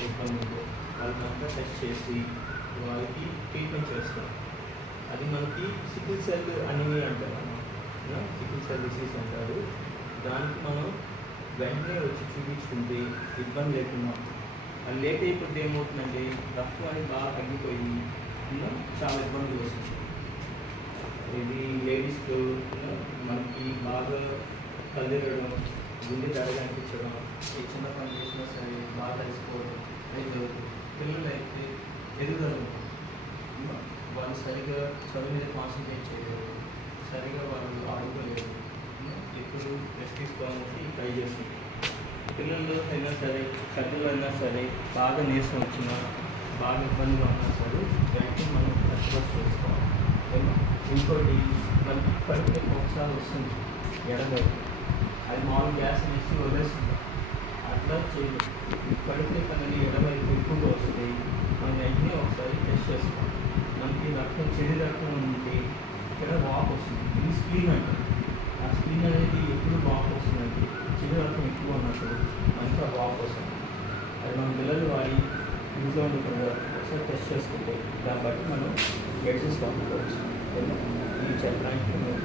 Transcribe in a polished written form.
ఎవరికైతే ఇబ్బంది ఉందో వాళ్ళకంతా టెస్ట్ చేసి వాళ్ళకి ట్రీట్మెంట్ చేస్తాం. అది మనకి సికిల్ సెల్ అనీమియా అంటారు అన్నమాట. సికిల్ సెల్ డిసీజ్ అంటారు. దానికి మనం వెంటనే వచ్చి చూపించుకుంటే ఇబ్బంది లేకుండా, అది లేట్ అయిపోతే ఏమవుతుందంటే రక్తం అనేది బాగా తగ్గిపోయి చాలా ఇబ్బందులు వస్తుంది. ఇది లేడీస్లో మనకి బాగా కళ్ళిరడం, గుండె దడగా అనిపించడం, ఈ చిన్న పని చేసినా సరే బాగా కలిసిపోవడం అయితే పిల్లలు అయితే ఎదుగుదల వాళ్ళు సరిగా చదువు మీద కాన్సన్ట్రేట్ చేయలేరు, సరిగా వాళ్ళు ఆడుకోలేరు, ఎప్పుడు రెస్ట్ తీసుకోవాలని ట్రై చేస్తుంది. పిల్లలు అయినా సరే పెద్దలు అయినా సరే బాగా నీరసం వచ్చినా బాగా ఇబ్బందిగా ఉన్నా సరే వెంటనే మనం కష్టపడి చేసుకోవాలి. ఇంకోటి మనకి కడుపు ఒకసారి వస్తుంది ఎడగదు, అది మామూలు గ్యాస్ వేసి వదిలేస్తుంది. అట్లా చేయలేదు. కడుపు అనేది ఎడవైపు ఎక్కువగా వస్తుంది, మనం వెంటనే ఒకసారి టెస్ట్ చేసుకోవాలి. మనకి రక్తం చెడు రక్తం ఉంటే ఇక్కడ వాపు వస్తుంది, ఇది స్క్రీన్ అంటారు. ఆ స్క్రీన్ అనేది ఎప్పుడు వాపు వస్తుందంటే చెడు రక్తం ఎక్కువ ఉన్నప్పుడు మనకి ఆ వాపు వస్తుంది. అది మన పిల్లలు వాడి ఇంట్లో ఉండకుండా ఒకసారి టెస్ట్ చేసుకుంటే దాన్ని బట్టి మనం మెడిసిన్స్ పంపుకోవచ్చు. ఇది చెప్పడానికి మేము